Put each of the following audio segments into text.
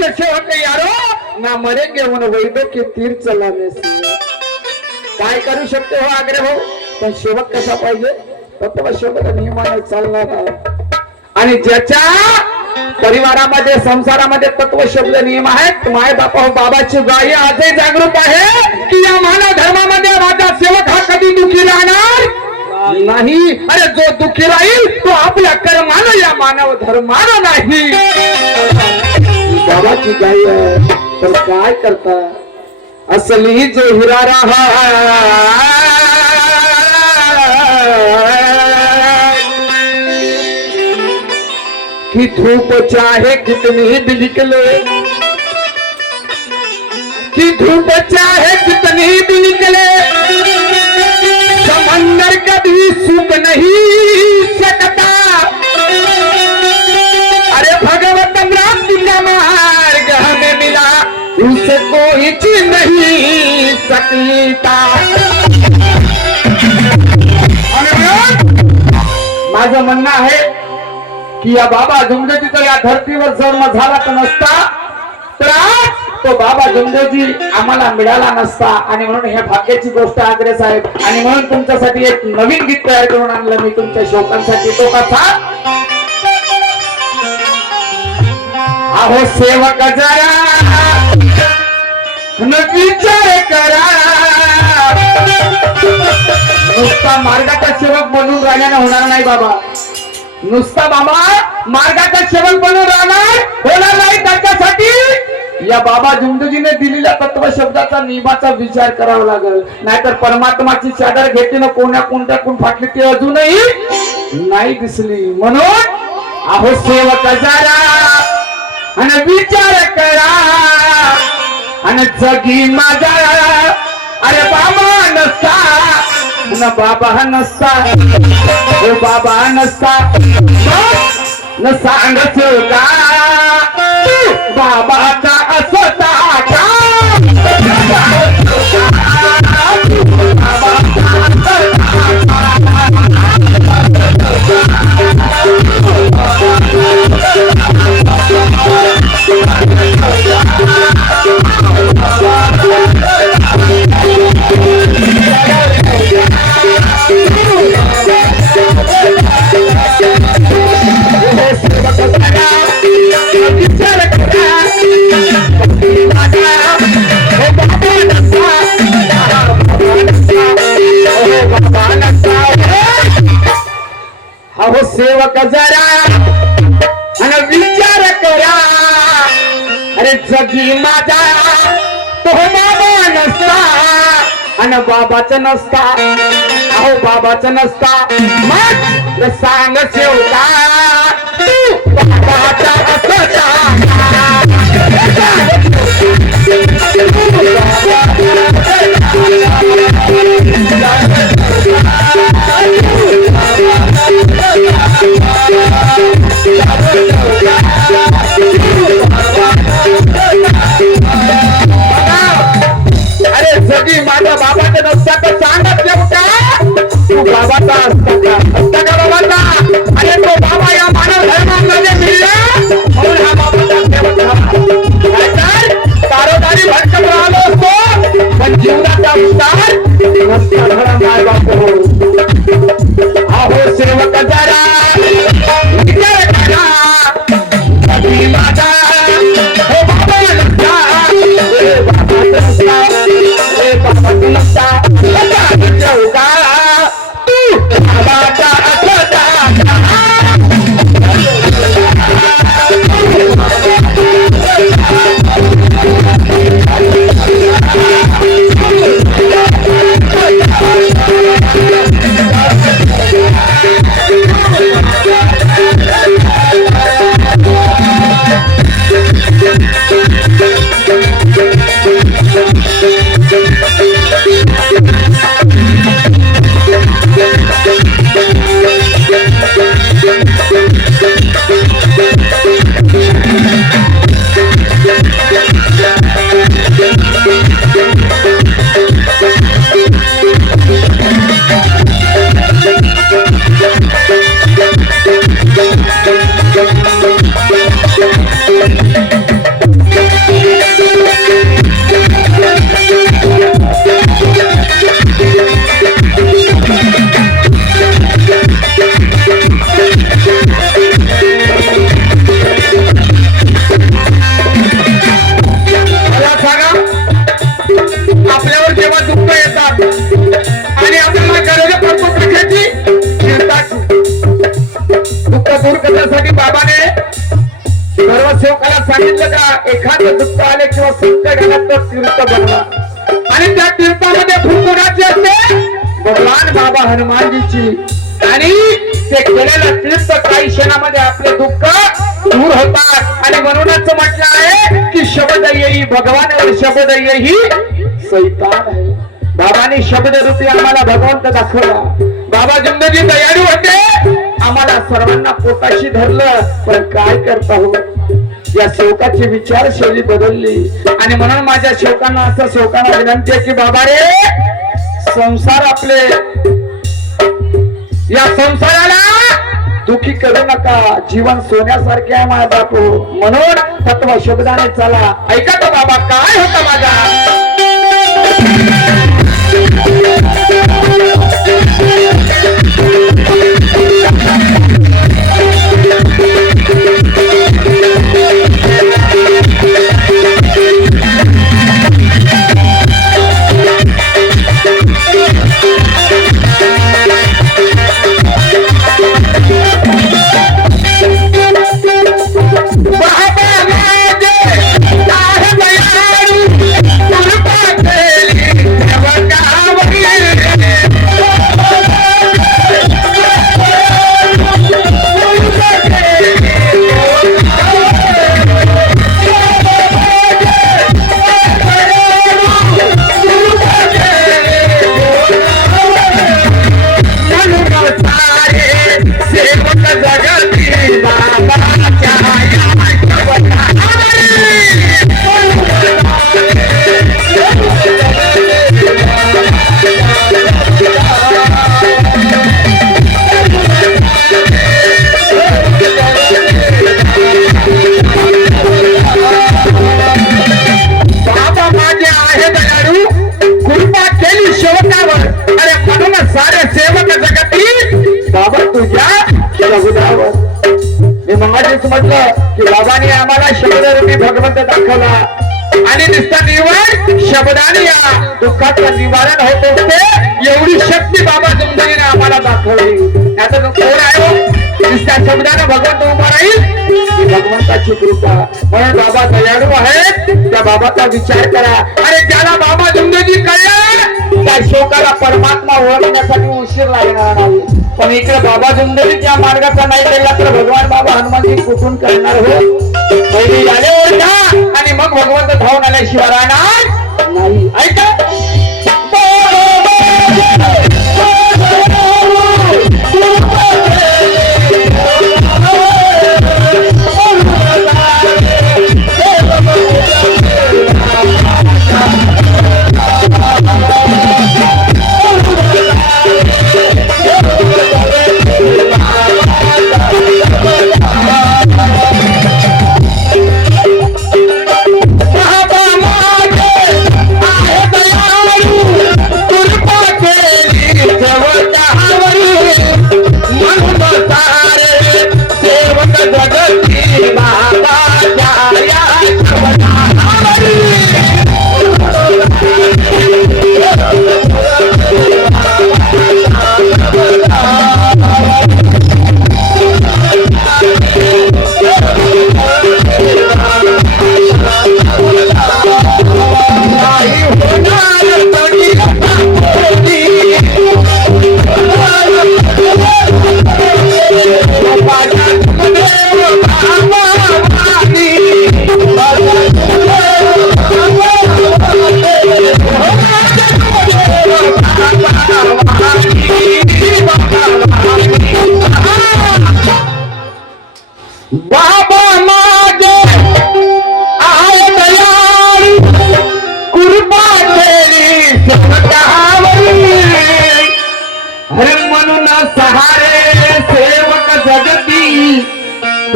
चर्चे होते यारो. ना मरे घेऊन वैद की तीर चलावे काय करू शकते हो आग्रे भाऊ? पण शेवक कसा पाहिजे? तत्व शेवक नियमाने चालणार आणि ज्याच्या परिवारामध्ये संसारामध्ये तत्व शब्द नियम आहेत माय बापा हो बाबाची गायी आजही जागरूक आहे की या मानव धर्मामध्ये माझा सेवक हा कधी दुखी राहणार? नाही. अरे जो दुखी राहील तो आपल्या कर्मानं या मानव धर्मानं नाही. बाबाची गाई आहे. तर काय करता? असली जो हिरा राहा की धूप चाहे कितनी भी निकले कि धूप चाहे कितनी भी निकले समंदर कभी सुख नहीं सकता। अरे भगवत राम का महा उसे कोई चीज नहीं सकता। माझं म्हणणं आहे की या बाबा जुमदेजी या धर्तीवर जन्म झाला तर नसता तर तो बाबा जुमदेजी आम्हाला मिळाला नसता. आणि म्हणून हे भाग्याची गोष्ट आग्रे साहेब. आणि म्हणून तुमच्यासाठी एक नवीन गीत तयार करून आणलं मी तुमच्या शोकांसाठी. तो कसा? अहो सेवक जया! विचार करा. नुसता मार्गाचा सेवक बनून राहिल्याने होणार नाही बाबा. नुसता बाबा मार्गाचा सेवक बनून राहणार होणार नाही त्याच्यासाठी. या बाबा झुंडूजीने दिलेल्या तत्व शब्दाचा नियमाचा विचार करावा लागेल. नाहीतर परमात्माची चादर घेते ना कोण्या कोणत्या कोण फाटली ती अजूनही नाही दिसली. म्हणून अहो सेवक जरा आणि विचार करा आणि जगी माझा. अरे बाबा नसता न बाबा नसता ओ बाबा नसता न सांगच का? बाबाचा असता का? विचार अहो सेवक जरा आणि विचार करा. अरे जगी माझा तो बाबा नसता आणि बाबाच नसता. अहो बाबाच नसता. मग सांग सेवका तू बाबाचा असता अरे जगी माझ्या बाबाचा नसता तर सांगत शेवटा तू बाबाचा असता सेवक जरा विचार करा. एखादं दुःख आले किंवा संकट आलं तर तीर्थ बनवा. आणि त्या तीर्थामध्ये फुलकोणाची असते. भगवान बाबा हनुमानजीची. आणि ते केलेलं तीर्थ काही क्षणामध्ये आपले दुःख दूर होतात. आणि म्हणूनच म्हटलं आहे की शब्द येई भगवान शब्द येई सैतान आहे. बाबाने शब्द रूपी आम्हाला भगवंत दाखवला. बाबा जिंदगी तयारी होते. आम्हाला सर्वांना पोटाशी धरलं. पण काय करता हो? या शोकाची विचारशैली बदलली. आणि म्हणून माझ्या शोकांना असं शोकांना विनंती आहे की बाबा रे संसार आपले. या संसाराला दुखी करू नका. जीवन सोन्यासारखे आहे माझा बापू. म्हणून तत्व शब्दाने चला. ऐका तो बाबा काय होता माझा? म्हटलं की बाबाने आम्हाला शब्दरूपी भगवंत दाखवला. आणि नुसता निवड शब्दाने या दुःखाचं निवारण होत असते एवढी शक्ती बाबा जिंदगीने आम्हाला दाखवली. आता तो कोण आहे हो? नुसत्या शब्दाने भगवंत उभा राहील? भगवंताची कृपा. म्हणून बाबा दयाळू आहेत. त्या बाबाचा विचार करा. आणि ज्याला बाबा जिंदगी कळला त्या शोकाला परमात्मा ओळखण्यासाठी उशीर लागणार नाही. पण इकडे बाबा जिंदगी त्या मार्गाचा नाही केला तर भगवान बाबा हनुमानजी कुठून करणार हो? पहिली आले ओळखा आणि मग भगवंत धावून आल्याशिवाय राहणार नाही. ऐका.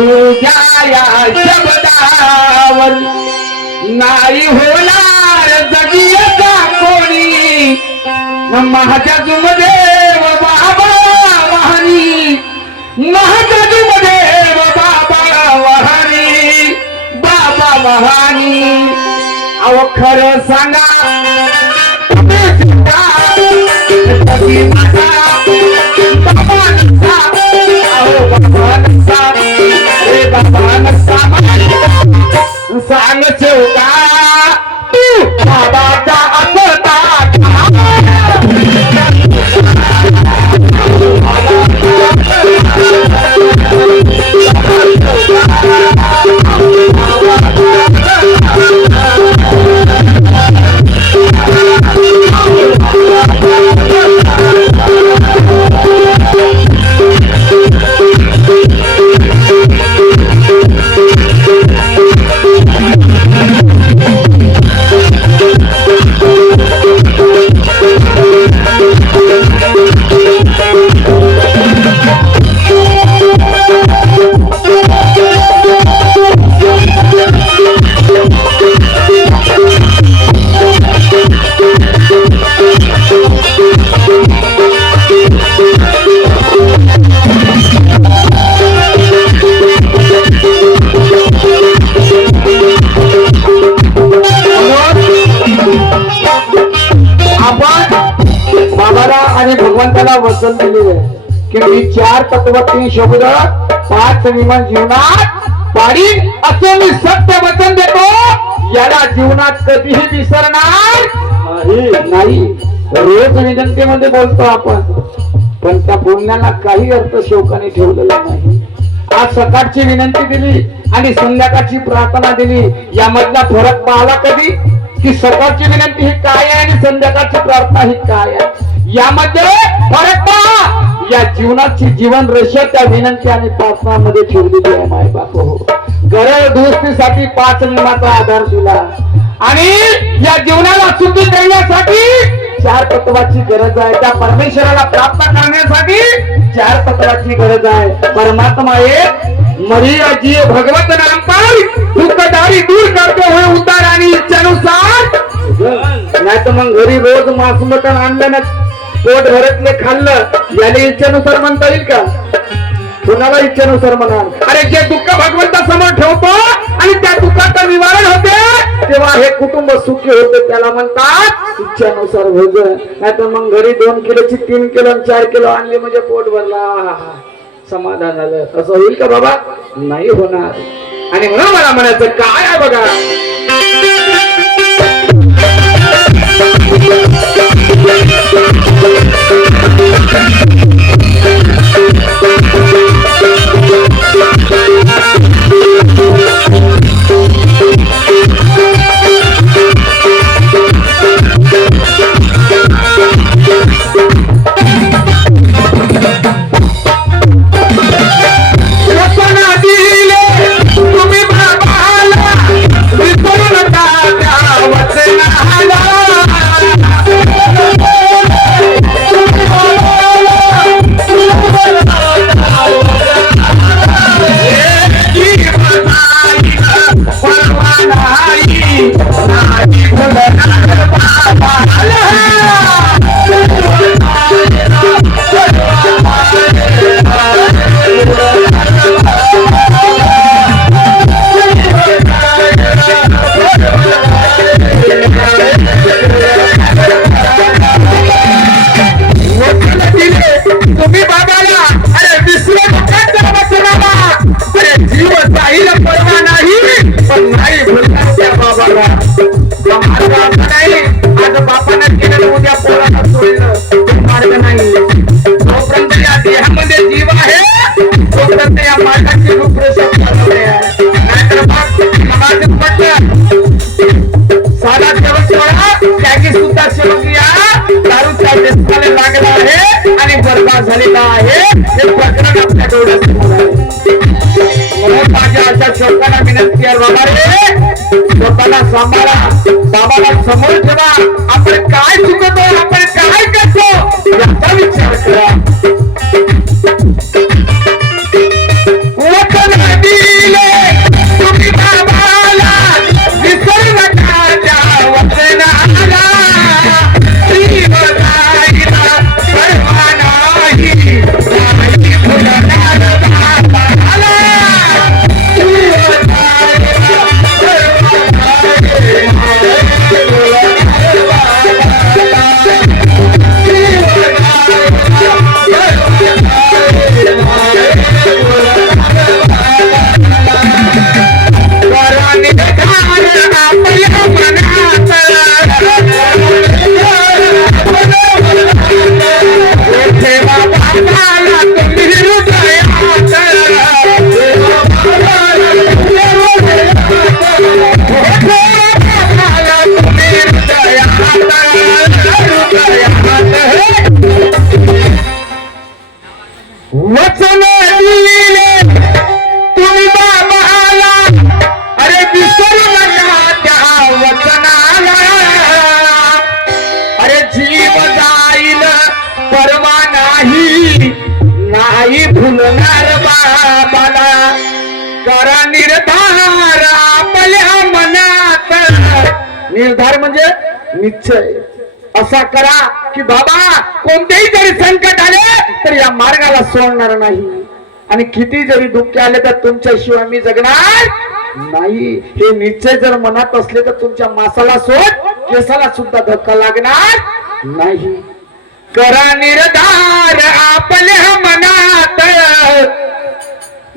तुझ्या या शब्दावर नाही होणार जगियचा कोणी. माझ्या देव बाबा वाहनी. माझ्या जुमदेव बाबा महानी बाबा वाहनी. अहो खरं सांगा. तुम्ही माझा बाबा सांग सांग शेवगा वचन दिले की मी चार तत्वतीन शब्द पाच नियमन जीवनात पाडी असं मी सत्य वचन देतो. याला जीवनात कधीही विसरणार नाही. रोज विनंतीमध्ये बोलतो आपण. पण त्या बोलण्याला काही अर्थ शोकाने ठेवलेला नाही. आज सकाळची विनंती दिली आणि संध्याकाळची प्रार्थना दिली. यामधला फरक पाहला कधी? की सकाळची विनंती ही काय आहे आणि संध्याकाळची प्रार्थना ही काय आहे? यामध्ये फरक पहा. या जीवनाची जीवन रेषा त्या विनंती आणि प्रार्थनामध्ये ठेवलेली आहे माय बाप. हो गरज दुरुस्तीसाठी पाच नियमाचा आधार दिला. आणि या जीवनाला सुखी करण्यासाठी चार तत्वाची गरज आहे. त्या परमेश्वराला प्राप्त करण्यासाठी चार तत्वाची गरज आहे. परमात्मा एक मरिया जी भगवत नाम पाय दुःखदारी दूर करते हुए उद्धार आणि इच्छेनुसार. नाही तर मग घरी रोज मांस मटण आणलं ना पोट भरतने खाल्लं याने इच्छेनुसार म्हणता येईल का? कुणाला इच्छेनुसार म्हणाल? अरे जे दुःख भगवंता समोर ठेवतो आणि त्या दुःखाचं निवारण होते तेव्हा हे कुटुंब सुखी होते त्याला म्हणतात इच्छेनुसार भोज नाही तर मग घरी दोन किलोची तीन किलो आणि चार किलो आणले म्हणजे पोट भरला. समाधान झालं. असं होईल का बाबा? नाही होणार. आणि म्हणून मला म्हणायचं काय आहे बघा? Thank या रूपरेषा आहे. नाहीतर मग साधा सोडा त्याची सुद्धा दारूच्या लागला आहे आणि बरबाद झालेला आहे. हे प्रकरण आपल्या डोळ्यासमोर आहे. म्हणून माझ्या अशा शोकाला विनंती आहे बाबा रे स्वतःला सांभाळा. बाबाला समोर ठेवा. आपण बाला करा निर्धार आपल्या मनात. निर्धार म्हणजे निश्चय. असा करा की बाबा कोणतेही जरी संकट आले तर या मार्गाला सोडणार नाही. आणि किती जरी दुःख आले तर तुमच्याशिवाय मी जगणार नाही. हे निश्चय जर मनात असले तर तुमच्या मासाला सोड केसाला सुद्धा धक्का लागणार नाही. करा निर्धार आपल्या मनात.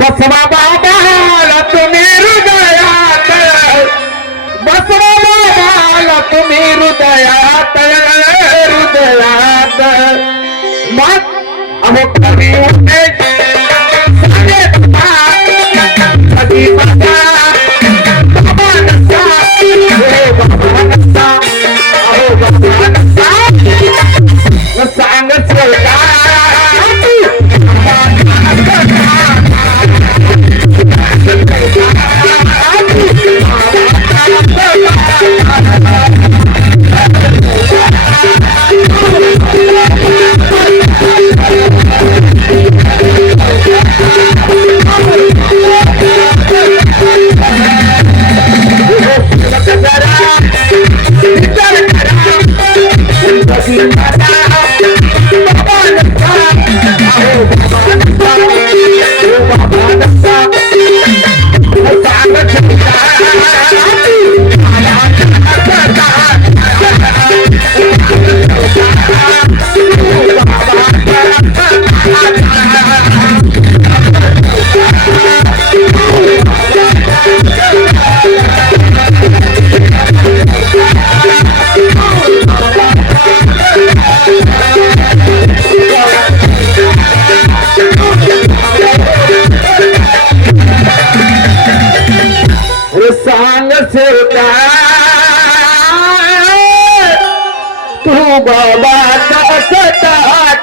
बसवा बाबाला तुम्ही हृदयात बसवा बाबाला तुम्ही हृदयात हृदयात मग अहो कवी होते सांगे तुम्हा, कधी अरे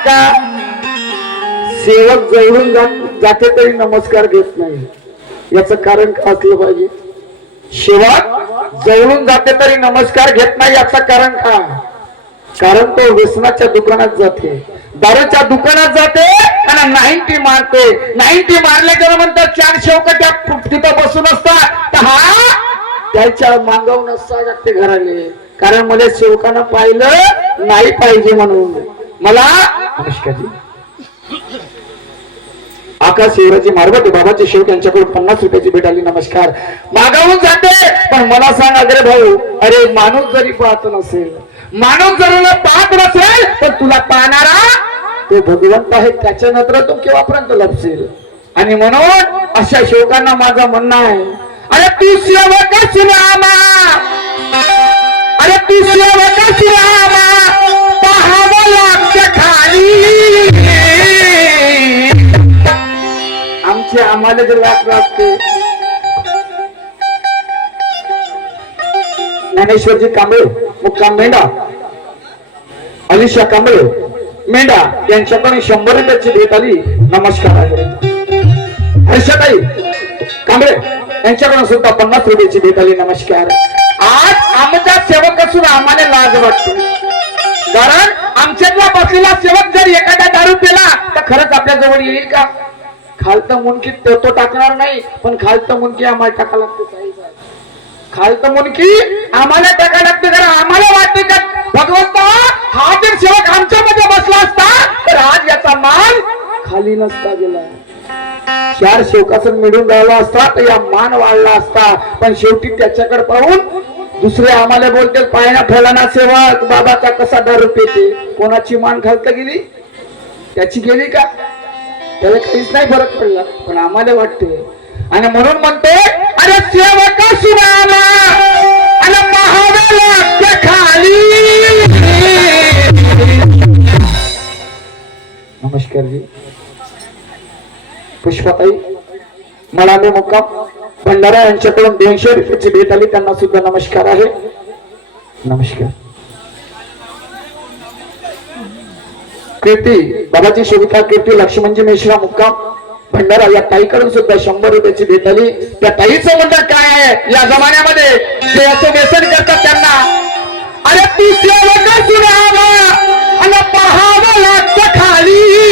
का सेवक जवळून जात- जाते तरी नमस्कार घेत नाही. याच कारण काय असलं पाहिजे? सेवक जवळून जाते तरी नमस्कार घेत नाही याचं कारण का? कारण तो व्यसनाच्या दुकानात जाते. दारूच्या दुकानात जाते आणि नाईन्टी मारते. नाईन्टी मारले तर म्हणतात चार शेवकट्या तिथं बसून असतात. हा त्याच्या मागवून असतात ते घराले. कारण मला शेवकानं पाहिलं नाही पाहिजे म्हणून. मला आकाश शिवराजी मारवते बाबाचे शेवक यांच्याकडून पन्नास रुपयाची भेट आली नमस्कार. मागावून जाते पण मला सांग अग्रे भाऊ अरे माणूस जरी पाहत नसेल माणूस जरी पाहत नसेल तर तुला पाहणारा तो भगवंत आहे त्याच्या नंतर तू केव्हापर्यंत लपसेल? आणि म्हणून अशा शेवकांना माझं म्हणणं आहे अरे तू सेवक रामा? अरे तू सेवक रामा पाहावं लागतं खाली. आमचे आम्हाला जर वाट लागते ज्ञानेश्वरजी कांबळे मुक्काम मेंढा. अलिशा कांबळे मेंढा यांच्याकडून शंभर रुपयाची भेट आली. नमस्कार. आहे हर्षताई कांबळे. यांच्याकडून सुद्धा पन्नास रुपयाची भेट आली. नमस्कार. आज आमचा सेवक असून आम्हाला लाज वाटतो. कारण आमच्यातला बसलेला सेवक जर एखादा दारू पेला तर खरंच आपल्या जवळ येईल का? खालतं मुनकी तो तो टाकणार नाही पण खालतं मुनकी आम्हाला टाका लागते साहेब. खालतं मुनकी आम्हाला टाका लागते कारण आम्हाला वाटते का भगवंत हा जर सेवक आमच्यामध्ये बसला असता तर आज याचा मान खाली नसता गेला. चार शोकासन मिळून राहिला असता तर या मान वाढला असता. पण शेवटी त्याच्याकडे पाहून दुसरे आम्हाला बोलते पायना फलाना सेवा बाबाचा कसा दारू पेते? कोणाची मान घालता गेली? त्याची गेली का? त्याला काहीच नाही फरक पडला पण आम्हाला वाटते. आणि म्हणून म्हणते अरे सेवक सुनाला आणि महावेला खाली. नमस्कार जी. पुष्पाताई मनाने मुक्काम भंडारा यांच्याकडून दोनशे रुपयाची भेट आली त्यांना सुद्धा नमस्कार आहे. नमस्कार. कीर्ती बाबाची सेविका कीर्ती लक्ष्मणजी मिश्रा मुक्काम भंडारा या ताईकडून सुद्धा शंभर रुपयाची भेट आली. त्या ताईचं म्हणणं काय आहे? या जमान्यामध्ये ते असं व्यसन करतात त्यांना अरे तू सेवक सुनावा आणि पाहावं लागतं खाली.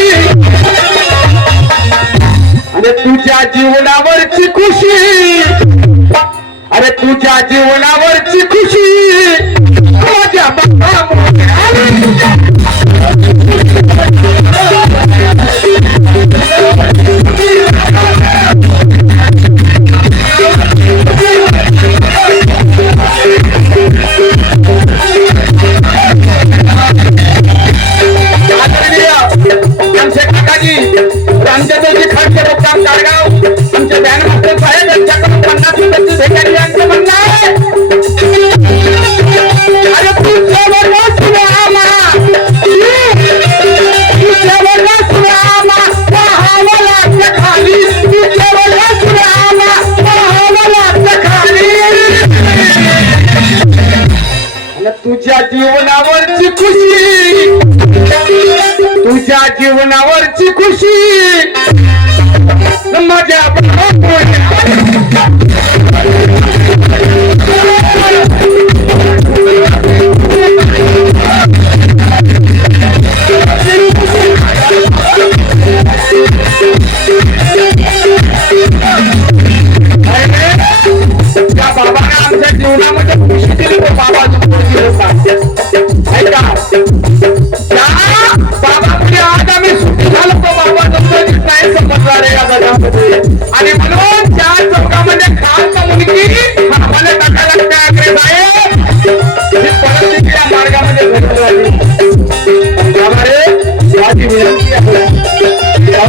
अरे तुझ्या जीवनावरची खुशी. अरे तुझ्या जीवनावरची खुशी. माझ्या जीवनावरची खुशी. माझी विनंती आहे